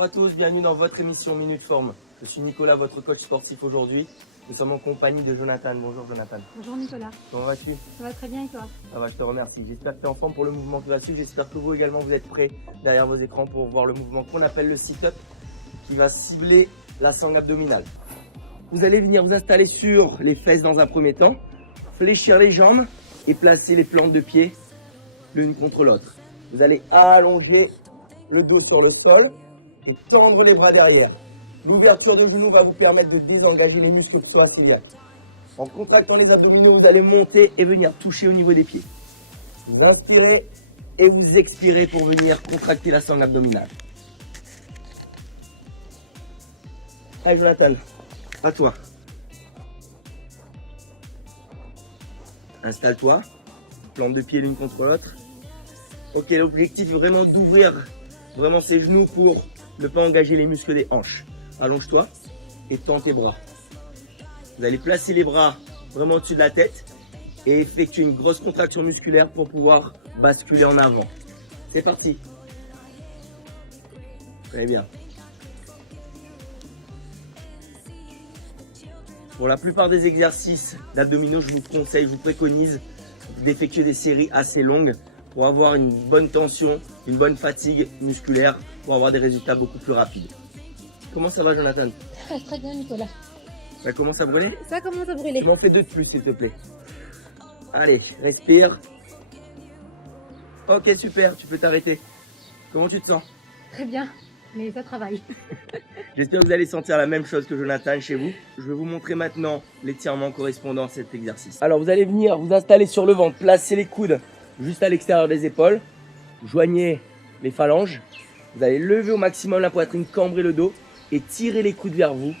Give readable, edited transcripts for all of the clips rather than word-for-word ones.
Bonjour à tous, bienvenue dans votre émission Minute Forme. Je suis Nicolas, votre coach sportif aujourd'hui. Nous sommes en compagnie de Jonathan. Bonjour Jonathan. Bonjour Nicolas. Comment vas-tu? Ça va très bien et toi? Ça va, je te remercie. J'espère que tu es en forme pour le mouvement qui va suivre. J'espère que vous également vous êtes prêts derrière vos écrans pour voir le mouvement qu'on appelle le sit-up qui va cibler la sangle abdominale. Vous allez venir vous installer sur les fesses dans un premier temps, fléchir les jambes et placer les plantes de pied l'une contre l'autre. Vous allez allonger le dos sur le sol et tendre les bras derrière. L'ouverture de genoux va vous permettre de désengager les muscles psoas-ciliaques. En contractant les abdominaux, vous allez monter et venir toucher au niveau des pieds. Vous inspirez et vous expirez pour venir contracter la sangle abdominale. Allez Jonathan, à toi. Installe-toi, plante de pied l'une contre l'autre. Ok, l'objectif est vraiment d'ouvrir vraiment ses genoux pour ne pas engager les muscles des hanches. Allonge-toi et tends tes bras. Vous allez placer les bras vraiment au-dessus de la tête et effectuer une grosse contraction musculaire pour pouvoir basculer en avant. C'est parti. Très bien. Pour la plupart des exercices d'abdominaux, je vous préconise d'effectuer des séries assez longues pour avoir une bonne tension, une bonne fatigue musculaire, pour avoir des résultats beaucoup plus rapides. Comment ça va Jonathan? Ça va très bien Nicolas. Ça commence à brûler? Ça commence à brûler. Tu m'en fais deux de plus s'il te plaît. Allez, respire. Ok, super, tu peux t'arrêter. Comment tu te sens? Très bien, mais ça travaille. J'espère que vous allez sentir la même chose que Jonathan chez vous. Je vais vous montrer maintenant l'étirement correspondant à cet exercice. Alors vous allez venir vous installer sur le ventre, placer les coudes juste à l'extérieur des épaules. Joignez les phalanges. Vous allez lever au maximum la poitrine, cambrer le dos et tirer les coudes vers vous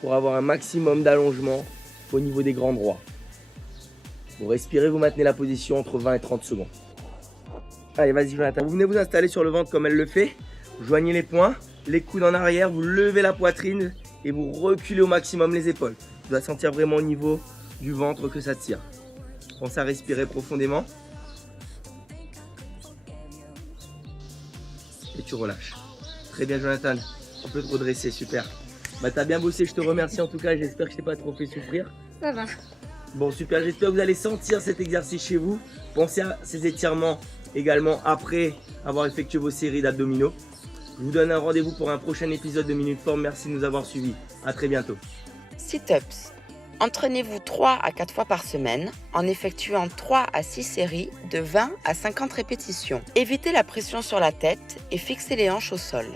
pour avoir un maximum d'allongement au niveau des grands droits. Vous respirez, vous maintenez la position entre 20 et 30 secondes. Allez, vas-y Jonathan. Vous venez vous installer sur le ventre comme elle le fait. Joignez les poings, les coudes en arrière, vous levez la poitrine et vous reculez au maximum les épaules. Vous allez sentir vraiment au niveau du ventre que ça tire. Pensez à respirer profondément. Et tu relâches. Très bien Jonathan, on peut te redresser, super. Bah t'as bien bossé, je te remercie en tout cas, j'espère que je t'ai pas trop fait souffrir. Ça va. Bon super, j'espère que vous allez sentir cet exercice chez vous. Pensez à ces étirements également après avoir effectué vos séries d'abdominaux. Je vous donne un rendez-vous pour un prochain épisode de Minute Forme, merci de nous avoir suivis. À très bientôt. Sit-ups. Entraînez-vous 3 à 4 fois par semaine en effectuant 3 à 6 séries de 20 à 50 répétitions. Évitez la pression sur la tête et fixez les hanches au sol.